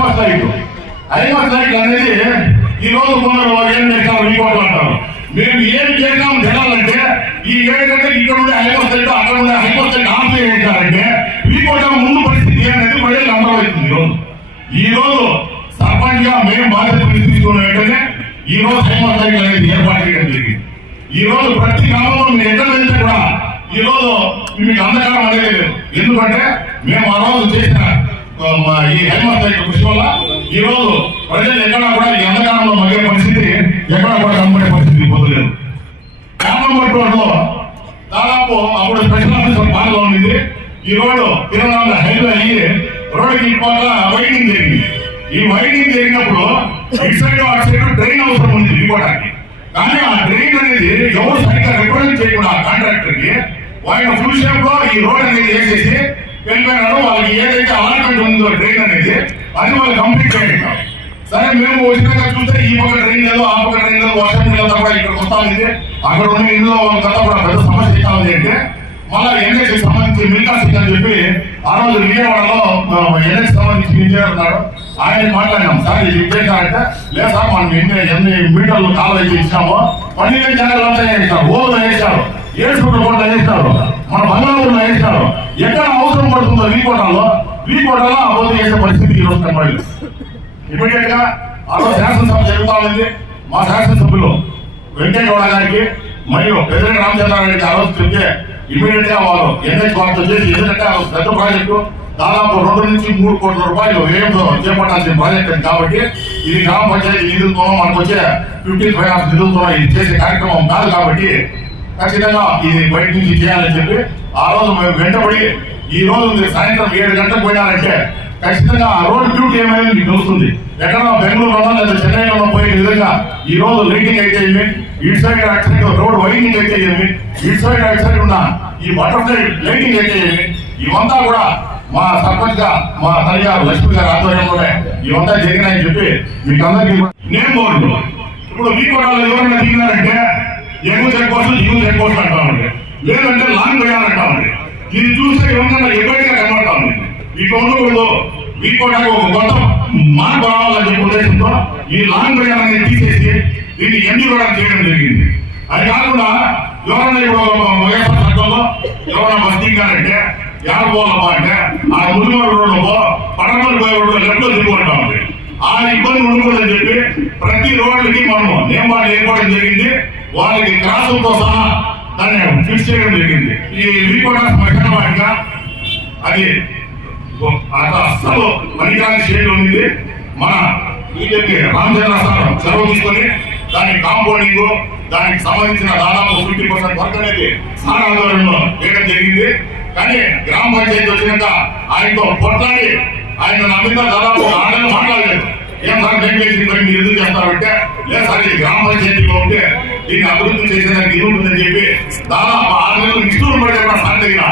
Hyma's light. Hyma's light అనేది ఈ రోజు కొందరు ఏం చేస్తాం రీపోర్ట్లు అంటారు. మేము ఏం చేసాం జనాలంటే ఈ 7 గంటలకు ఇక్కడ ఉండే హైమాస్ లైట్ అక్కడ ఉండే హైమాస్ లైట్ ఆఫ్ చేయించారంటే రీపోర్ట్ ముందు పరిస్థితి అనేది ప్రజలకు అర్థమవుతుంది. ఈ రోజు సర్పంచ్ గా మేము బాధ్యత తీసుకున్న వెంటనే ఈ రోజు హైమాస్ లైట్ అనేది ఏర్పాటు చేయడం జరిగింది. ఈ రోజు ప్రతి గ్రామంలో మీరు ఎక్కడ వెళ్తే కూడా ఈ రోజు మీకు అంధకారం అనేది లేదు. ఎందుకంటే మేము ఆ రోజు చేసిన ఈ హైమాస్ లైట్ కృషి వల్ల ఈ రోజు ప్రజలు ఎక్కడా కూడా ఈ అంధకారంలో మగ్గే పరిస్థితి ఎక్కడా కూడా కనబడే పరిస్థితి పొందలేదు. గ్రామం పట్టులో దాదాపు అప్పుడు స్పెషల్ ఆఫీసర్ బాగా ఉండింది. ఈ రోడ్డు 24 హైవే అయ్యి రోడ్డుకి ఇటుపక్క వైడింగ్ జరిగింది. ఈ వైడింగ్ జరిగినప్పుడు ఇటు సైడ్ అటు సైడ్ డ్రైన్ అవసరం ఉంది ఇవ్వడానికి. కానీ ఆ డ్రైన్ అనేది ఎవరు సరిగ్గా రిప్రజెంట్ చేయకుండా కాంట్రాక్టర్ కి ఆయన ఫుల్ షేప్ లో ఈ రోడ్ అనేది వేసేసి వెళ్ళిపోయినారు. వాళ్ళకి ఏదైతే అలాట్మెంట్ ఉందో డ్రైన్ అనేది అది వాళ్ళు కంప్లీట్ చేయడం. సరే మేము వచ్చినాక చూస్తే ఈ పక్క డ్రైన్ లేదు, ఆ పక్క డ్రైన్ లేదు, వర్షం నీళ్ళంతా కూడా ఇక్కడికి వస్తా ఉంది. అక్కడ ఉన్న ఇల్లు వాళ్ళంతా కూడా పెద్ద సమస్య ఇస్తా ఉంది. అంటే మళ్ళా ఎన్ఎస్కి సంబంధించి మిల్కా సింగ్ అని చెప్పి ఆ రోజు విజయవాడలో ఎన్ఎస్ సంబంధించి ఇంజనీర్ ఉన్నాడు. ఆయన మాట్లాడినాం, సార్ ఇది చేశారంటే లేదు సార్ మనం ఎన్ని మీటర్లు కాలు అయితే ఇచ్చామో 12 ఛానల్ అంతా వేస్తారు, ఓళ్ళు వేస్తారు, 7 కోట్ల వేస్తారు, మన బంగాళూరులో వేస్తారు. ఎక్కడ అవసరం పడుతుందో వీకోటలో అబోధ చేసే పరిస్థితి ఈ రోజు కనబడలేదు. ఇమీడియట్ గా ఆ రోజు శాసనసభ జరుగుతా ఉంది. మా శాసనసభ్యులు వెంకయ్యగౌడ గారికి మరియు పెద్ద రామచంద్రారెడ్డికి ఆ రోజు చెప్తే ఇమీడియట్ గా వాళ్ళు ఎన్హెచ్ వారితో చేసి, ఎందుకంటే పెద్ద ప్రాజెక్టు దాదాపు 2 నుంచి 3 కోట్ల రూపాయలు వ్యయంతో చేపట్టాల్సిన ప్రాజెక్ట్ అది. కాబట్టి ఇది గ్రామ పంచాయతీ నిధులతోనో మనకు వచ్చే 15 ఫైనాన్స్ నిధులతోనో ఇది చేసే కార్యక్రమం కాదు. కాబట్టి ఖచ్చితంగా ఇది బయట నుంచి చేయాలని చెప్పి ఆ రోజు మేము వెంటబడి ఈ రోజు మీరు సాయంత్రం 7 గంటలకు పోయినారంటే ఖచ్చితంగా ఆ రోడ్ డ్యూటీ ఏమైనా మీకు తెలుస్తుంది. ఎక్కడ బెంగళూరులో లేదా చెన్నైలో పోయే విధంగా ఈ రోజు లైటింగ్ అయితే ఏమి, ఇటు సైడ్ అటు సైడ్ రోడ్ వైడింగ్ అయితే ఏమి, ఇటు సైడ్ అటు సైడ్ ఉన్న ఈ బటర్ఫ్లై లైటింగ్ అయితే ఏమి, ఇవంతా కూడా మా సర్పంచ్ గా మా తల్లి గారు లక్ష్మి గారి ఆధ్వర్యంలోనే ఇవంతా జరిగినాయని చెప్పి మీకు అందరికీ నేను కోరుతూ ఇప్పుడు మీ కూడా ఎవరైనా దిగినారంటే ఎగువ చెక్ పోస్ట్ అంటామండి, లేదంటే లాంగ్ వేయాలంటామండి. ఇది చూస్తే ఏమన్నా ఎప్పటిగా కనబడతా ఉంది. ఇట్లా ఉండకూడదు, మీకు కూడా ఒక కొత్త మార్పు రావాలని చెప్పి ఉద్దేశంతో ఈ లాంగ్ వేయాల్ అనేది తీసేసి దీన్ని ఎన్ని కూడా చేయడం జరిగింది. అది కాకుండా ఎవరైనా ఇప్పుడు వైఎస్ఆర్ సంఘంలో ఎవరైనా బస్ దిగారంటే యాడపోవాలమ్మా అంటే ఆ ముదిమూరు రోడ్లో పడమలు పోయే రోడ్లో లెఫ్ట్ లో దిగుకుంటా ఉంది. ఆ ఇబ్బంది ఉండకూడదని చెప్పి ప్రతి రోడ్లకి మనము నియమాలు ఏర్పడడం జరిగింది. వాళ్ళకి క్రాసులతో సహా దాన్ని ఫిక్స్ చేయడం జరిగింది. ఈ వీకోట శ్మశానవాటిగా అది అసలు పనికిరాని స్టేట్లో ఉంది. మన బీజేపీ రామచంద్ర సార్ చొరవ తీసుకొని దాని కాంపౌండింగ్ దానికి సంబంధించిన దాదాపు 50% వర్క్ అనేది సార్ ఆధ్వర్యంలో చేయడం జరిగింది. కానీ గ్రామ పంచాయతీ వచ్చినాక ఆయనతో పోట్లాడి ఆయన నా మీద దాదాపు 6 నెలలు మాట్లాడలేదు. ఏం సార్ డెక్లేషన్ పని మీరు ఎందుకు చేస్తారంటే లేదు సార్ ఇది గ్రామ పంచాయతీలో ఉంటే దీన్ని అభివృద్ధి చేసేదానికి ఇది ఉంటుందని చెప్పి దాదాపు 6 నెలలు నిష్ఠూరం పడితే కూడా సార్ దగ్గర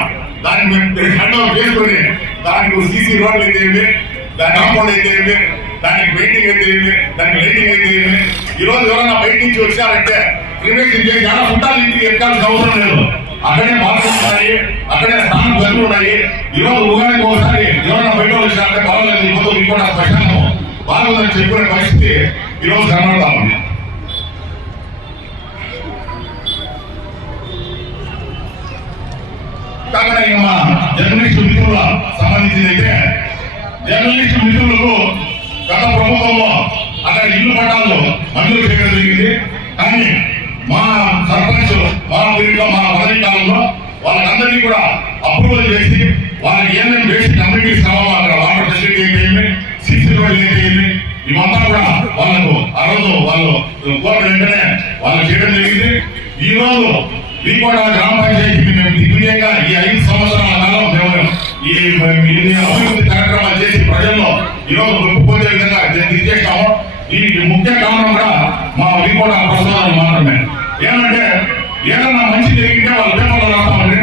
దాన్ని మేము హ్యాండ్ ఓవర్ చేసుకుని దానికి సీసీ రోడ్లు అయితే ఏమి, దాని కాంపౌండ్ అయితే ఏమి, దానికి పెయింటింగ్ అయితే ఏమి, దానికి లైటింగ్ అయితే ఏమి. ఈ రోజు ఎవరైనా బయట నుంచి వచ్చారంటే క్రిమేషన్ చేసి చాలా చుట్టాలు ఇంటికి ఎక్కాల్సిన అవసరం లేదు. అక్కడే బాత్రూమ్స్ ఉన్నాయి, అక్కడే స్నానం గదులు ఉన్నాయి. ఈ రోజు ఉగాదికి ఒకసారి ఎవరైనా బయట వచ్చినారంటే పర్వాలేదు, ఈ రోజు ఇంకోటి స్పెషల్ బాగుందని చెప్పుకునే పరిస్థితి ఈ రోజు కనబడతా ఉంది. కాకుండా ఇక మా జర్నలిస్టు మిత్రుల సంబంధించింది అయితే జర్నలిస్టు మిత్రులకు గత ప్రభుత్వంలో అక్కడ ఇల్లు పట్టాలు మంజూరు చేయడం జరిగింది. కానీ మా సర్పంచ్ మా ఊరిలో మా మొదటి కాలంలో వాళ్ళందరినీ కూడా అప్రూవల్ చేసి వాళ్ళకి ఏమేమి బేసిక్ కమ్యూనిటీస్ కావాలో అక్కడ వాటర్ ఫెసిలిటీ అయితే సీసీ రోడ్లు అయితే ఇవంతా కూడా వాళ్ళకు ఆ రోజు వాళ్ళు కోరిన వెంటనే వాళ్ళు చేయడం జరిగింది. ఈ రోజు వీకోట గ్రామ పంచాయతీకి మేము దిగ్విజయంగా ఈ 5 సంవత్సరాల కాలం మేము ఈ అభివృద్ధి కార్యక్రమాలు చేసి ప్రజల్లో ఈరోజు గొప్పపోతే విధంగా చేస్తాము. దీనికి ముఖ్య కారణం కూడా మా వీకోట ప్రసాదాలు మాత్రమే. ఏమంటే ఏదన్నా మంచి జరిగితే వాళ్ళు పేపర్లో రాస్తామండి,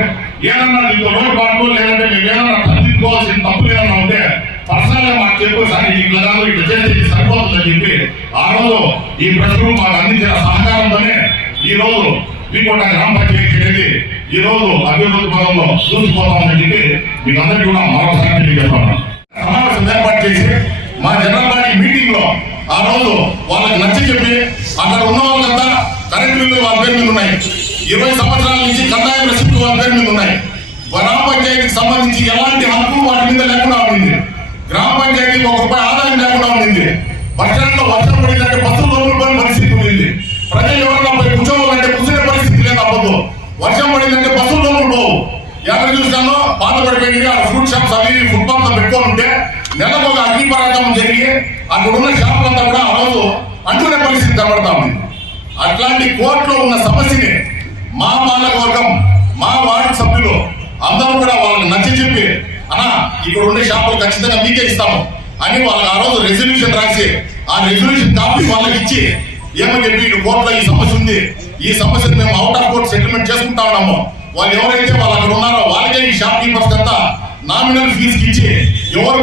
ఏదన్నా దీంతో రోడ్ బాగు లేదంటే మేము ఏదన్నా తప్పించుకోవాల్సిన తప్పులు ఏదన్నా ఉంటే పర్సనల్ గా మాకు చెప్పు సార్ ఇట్లా కాదు ఇట్లా చేసి సరిపోతుందని చెప్పి ఆ రోజు ఈ ప్రజలు మాకు అందించిన సహకారంతోనే ఈ రోజు వీకోట గ్రామ పంచాయతీ అనేది ఈ రోజు అభివృద్ధి పదంలో చూసిపోతామని చెప్పి మీకు అందరికీ కూడా మరొకసారి చెప్తాను. సమావేశం ఏర్పాటు చేసి మా జనరల్ బాడీ మీటింగ్ లో ఆ రోజు వాళ్ళకి నచ్చ చెప్పి అక్కడ ఉన్న వాళ్ళంతా కరెంట్ బిల్లు వాళ్ళ పేరు మీద ఉన్నాయి, 20 సంవత్సరాల నుంచి కందాయం రెసిప్ట్ వాళ్ళ పేరు మీద ఉన్నాయి. గ్రామ పంచాయతీకి సంబంధించి ఎలాంటి హక్కు వాటి మీద లేకుండా ఉండింది. గ్రామ పంచాయతీకి ₹1 ఆదాయం లేకుండా ఉండింది. బస్ స్టాండ్ లో వర్షం పడిందంటే బస్సులు లోపలిపోయిన పరిస్థితి ఉండింది. ప్రజలు ఎవరైనా పోయి కూర్చోవాలంటే కూర్చునే పరిస్థితి లేదు. అవ్వదు. వర్షం పడిందంటే బస్సులు లోపల పోవు. ఎక్కడ చూసినానో పాత పడిపోయింది. ఆ ఫ్రూట్ షాప్స్ అవి ఫుట్పాత్ లో పెట్టుకొని ఉంటే నెలకు ఒక అగ్నిపరాటం జరిగి అక్కడ ఉన్న షాపులంతా కూడా ఆ రోజు అంటునే పరిస్థితి కనబడతా ఉంది. అట్లాంటి కోర్టులో ఉన్న సమస్యని మా పాలకవర్గం, మా వార్డు సభ్యులు అందరూ కూడా వాళ్ళకి నచ్చ చెప్పి అన్నా ఇక్కడ ఉండే షాపులు ఖచ్చితంగా మీకే ఇస్తాము అని వాళ్ళకి ఆ రోజు రెజల్యూషన్ రాసి ఆ రెజల్యూషన్ కాపీ వాళ్ళకి ఇచ్చి ఏమని చెప్పి ఇటు కోర్టులో ఈ సమస్య ఉంది, ఈ సమస్యను మేము అవుట్ ఆఫ్ కోర్ట్ సెటిల్మెంట్ చేసుకుంటా ఉన్నాము. వాళ్ళు ఎవరైతే వాళ్ళు అక్కడ ఉన్నారో వాళ్ళకే ఈ షాప్ కీపర్స్ అంతా నామినల్ ఫీజు ఇచ్చి ఎవరు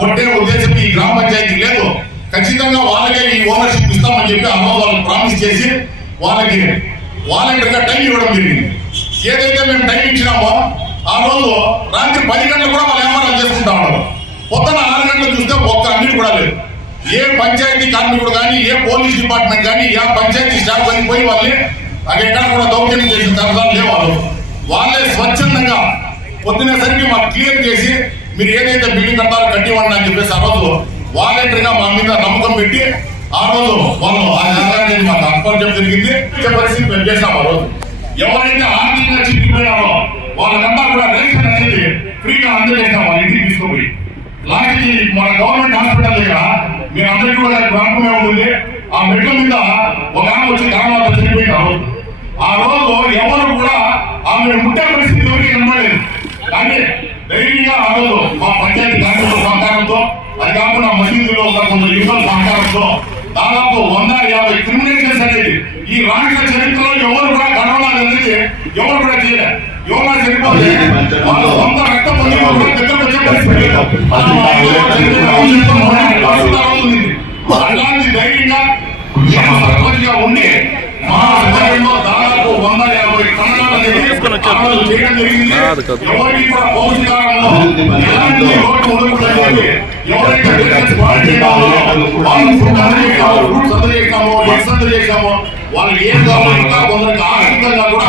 కొట్టే ఉద్దేశం ఈ గ్రామ పంచాయతీ లేదు, ఖచ్చితంగా వాళ్ళకే ఈ ఓనర్షిప్ ఇస్తామని చెప్పి ఆ రోజు వాళ్ళకి ప్రామిస్ చేసి వాళ్ళకి వాలంటీర్ గా టైం ఇవ్వడం జరిగింది. ఏదైతే మేము టైం ఇచ్చినామో ఆ రోజు రాత్రి 10 గంటలు కూడా వాళ్ళు వ్యాపారాలు చేసుకుంటా ఉన్నారు. పొద్దున 6 గంటలు చూస్తే ఒక్క అంగడి కూడా లేదు. ఏ పంచాయతీ కార్మికుడు కానీ, ఏ పోలీస్ డిపార్ట్మెంట్ కానీ, ఏ పంచాయతీ స్టాఫ్ కానీ పోయి వాళ్ళని అక్కడ కూడా దౌర్జన్యం చేసిన తరగాలు లేవు. వాళ్ళే స్వచ్ఛందంగా పొద్దునేసరికి మాకు క్లియర్ చేసి మీరు ఏదైతే బిల్డింగ్ కట్టారో కట్టివ్వండి అని చెప్పేసి ఆ రోజు వాలంటీర్ గా మా మీద నమ్మకం పెట్టి ఆ రోజు వాళ్ళు మాకు అప్పచెప్పడం జరిగింది. పరిస్థితి మేము చేసాం. ఆ రోజు ఎవరైతే ఆర్థికంగా చిక్కిపోయారో వాళ్ళకంతా కూడా రేషన్ అనేది ఫ్రీగా అందజేసాం. వాళ్ళ ఇంటికి తీసుకుపోయి లాంటి మన గవర్నమెంట్ హాస్పిటల్ దగ్గర మీరు అందరికీ కూడా జ్ఞాపకమే ఉంటుంది. ఆ మెట్ల మీద ఒక ఆమె వచ్చి కరోనాతో చనిపోయినారు. ఆ రోజు ఎవరు కూడా ఆమె ముట్టే పరిస్థితి ఎవరికి కనబడలేదు. కానీ ధైర్యంగా ఆ రోజు మా పంచాయతీ కార్మికుల సహకారంతో, అది కాకుండా మసీదులో కొంత యువకుల సహకారంతో దాదాపు 150 క్రిమినేషన్స్ అనేది ఈ రాష్ట్ర చరిత్రలో ఎవరు కూడా కరోనా అనేది ఎవరు కూడా చేయలేదు. ఎవరైనా చనిపోతే వాళ్ళు సొంత రక్త పొంది దగ్గరకు వచ్చే పరిస్థితి అలాంటి ధైర్యంగా సర్పంచ్గా ఉండి మా సమాజంలో దాదాపు 150 కన్నడాలు చేయడం జరిగింది. ఎవరికి కూడా పౌష్టికారంలో ఎలాంటి లోటు ఉండకూడదని ఎవరైతే చేసామో వాళ్ళకి ఏం కావాలో ఇంకా కొందరికి ఆర్థికంగా కూడా